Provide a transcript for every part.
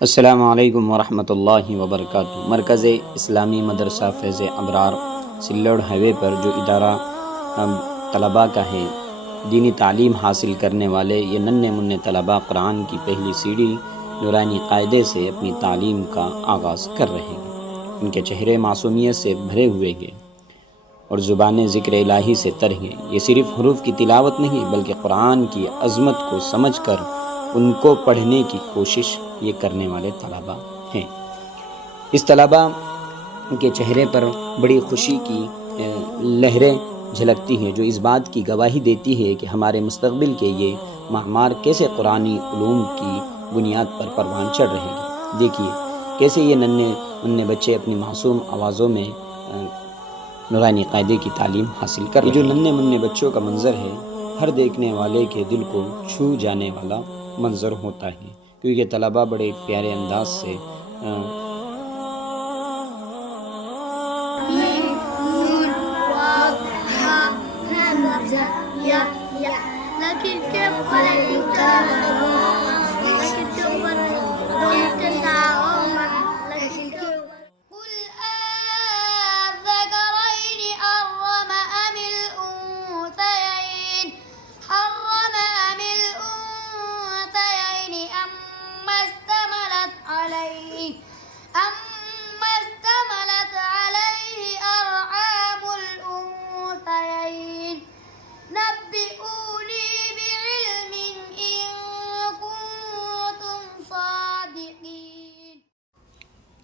السلام علیکم ورحمۃ اللہ وبرکاتہ۔ مرکز اسلامی مدرسہ فیض ابرار سلوڑ ہائی وے پر جو ادارہ طلباء کا ہے، دینی تعلیم حاصل کرنے والے یہ ننھے منھے طلباء قرآن کی پہلی سیڑھی نورانی قاعدے سے اپنی تعلیم کا آغاز کر رہے ہیں۔ ان کے چہرے معصومیت سے بھرے ہوئے ہیں اور زبانیں ذکر الہی سے تر ہیں۔ یہ صرف حروف کی تلاوت نہیں بلکہ قرآن کی عظمت کو سمجھ کر ان کو پڑھنے کی کوشش یہ کرنے والے طلباء ہیں۔ اس طلباء کے چہرے پر بڑی خوشی کی لہریں جھلکتی ہیں، جو اس بات کی گواہی دیتی ہے کہ ہمارے مستقبل کے یہ معمار کیسے قرآنی علوم کی بنیاد پر پروان چڑھ رہے ہیں۔ دیکھیے کیسے یہ ننھے بچے اپنی معصوم آوازوں میں نورانی قاعدے کی تعلیم حاصل کر رہے ہیں۔ یہ جو ننھے منھے بچوں کا منظر ہے، ہر دیکھنے والے کے دل کو چھو جانے والا منظر ہوتا ہے، کیونکہ طلباء بڑے پیارے انداز سے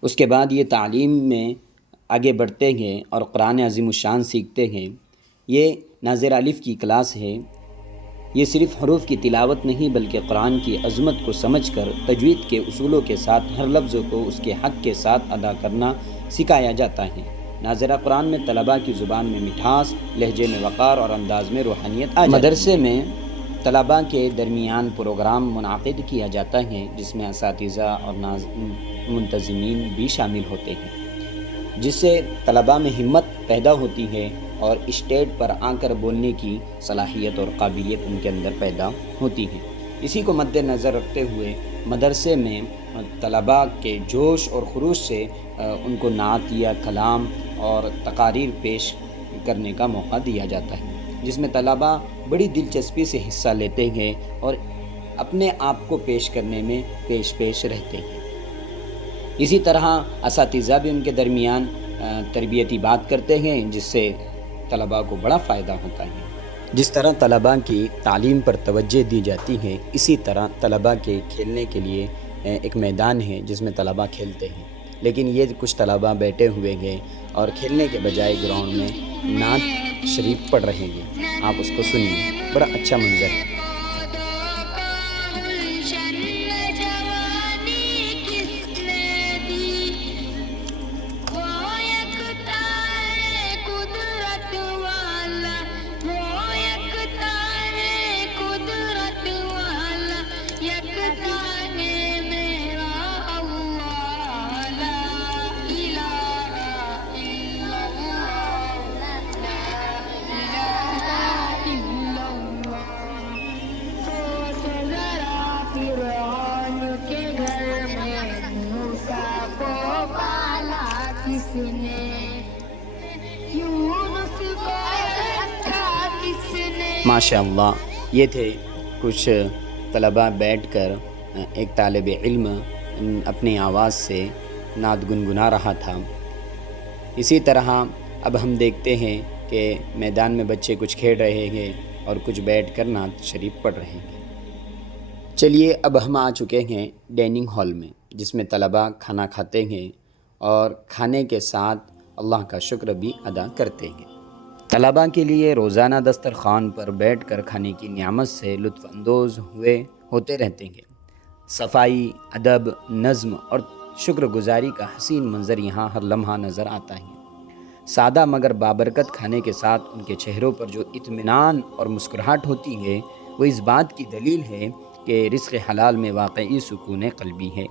اس کے بعد یہ تعلیم میں آگے بڑھتے ہیں اور قرآن عظیم الشان سیکھتے ہیں۔ یہ ناظر الف کی کلاس ہے۔ یہ صرف حروف کی تلاوت نہیں بلکہ قرآن کی عظمت کو سمجھ کر تجوید کے اصولوں کے ساتھ ہر لفظ کو اس کے حق کے ساتھ ادا کرنا سکھایا جاتا ہے۔ ناظرہ قرآن میں طلباء کی زبان میں مٹھاس، لہجے میں وقار اور انداز میں روحانیت آ جاتی ہے۔ مدرسے میں طلباء کے درمیان پروگرام منعقد کیا جاتا ہے، جس میں اساتذہ اور منتظمین بھی شامل ہوتے ہیں، جس سے طلباء میں ہمت پیدا ہوتی ہے اور اسٹیج پر آ کر بولنے کی صلاحیت اور قابلیت ان کے اندر پیدا ہوتی ہے۔ اسی کو مد نظر رکھتے ہوئے مدرسے میں طلباء کے جوش اور خروش سے ان کو نعت یا کلام اور تقاریر پیش کرنے کا موقع دیا جاتا ہے، جس میں طلباء بڑی دلچسپی سے حصہ لیتے ہیں اور اپنے آپ کو پیش کرنے میں پیش رہتے ہیں۔ اسی طرح اساتذہ بھی ان کے درمیان تربیتی بات کرتے ہیں، جس سے طلباء کو بڑا فائدہ ہوتا ہے۔ جس طرح طلباء کی تعلیم پر توجہ دی جاتی ہے، اسی طرح طلباء کے کھیلنے کے لیے ایک میدان ہے جس میں طلباء کھیلتے ہیں، لیکن یہ کچھ طلباء بیٹھے ہوئے ہیں اور کھیلنے کے بجائے گراؤنڈ میں نعت شریف پڑھ رہے ہیں۔ آپ اس کو سنیے، بڑا اچھا منظر ہے۔ ماشاء اللہ، یہ تھے کچھ طلباء بیٹھ کر ایک طالب علم اپنی آواز سے نعت گنگنا رہا تھا۔ اسی طرح اب ہم دیکھتے ہیں کہ میدان میں بچے کچھ کھیل رہے ہیں اور کچھ بیٹھ کر نعت شریف پڑھ رہے ہیں۔ چلیے اب ہم آ چکے ہیں ڈائننگ ہال میں، جس میں طلباء کھانا کھاتے ہیں اور کھانے کے ساتھ اللہ کا شکر بھی ادا کرتے ہیں۔ طلباء کے لیے روزانہ دسترخوان پر بیٹھ کر کھانے کی نعمت سے لطف اندوز ہوتے رہتے ہیں۔ صفائی، ادب، نظم اور شکر گزاری کا حسین منظر یہاں ہر لمحہ نظر آتا ہے۔ سادہ مگر بابرکت کھانے کے ساتھ ان کے چہروں پر جو اطمینان اور مسکراہٹ ہوتی ہے، وہ اس بات کی دلیل ہے کہ رزق حلال میں واقعی سکون قلبی ہے۔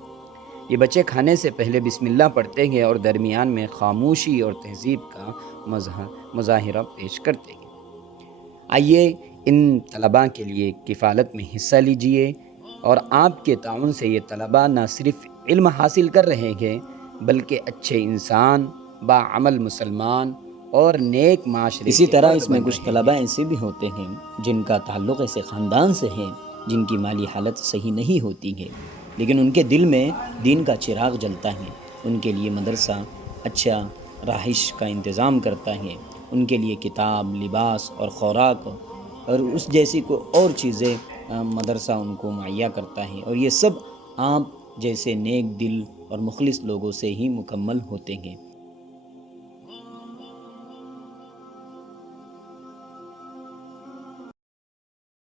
یہ بچے کھانے سے پہلے بسم اللہ پڑھتے ہیں اور درمیان میں خاموشی اور تہذیب کا مظاہرہ پیش کرتے ہیں۔ آئیے ان طلباء کے لیے کفالت میں حصہ لیجئے اور آپ کے تعاون سے یہ طلباء نہ صرف علم حاصل کر رہے ہیں بلکہ اچھے انسان، باعمل مسلمان اور نیک معاشرے۔ اسی طرح اس میں کچھ طلباء ایسے بھی ہوتے ہیں جن کا تعلق ایسے خاندان سے ہے جن کی مالی حالت صحیح نہیں ہوتی ہے، لیکن ان کے دل میں دین کا چراغ جلتا ہے۔ ان کے لیے مدرسہ اچھا رہائش کا انتظام کرتا ہے، ان کے لیے کتاب، لباس اور خوراک اور اس جیسی کو اور چیزیں مدرسہ ان کو مہیا کرتا ہے، اور یہ سب آپ جیسے نیک دل اور مخلص لوگوں سے ہی مکمل ہوتے ہیں۔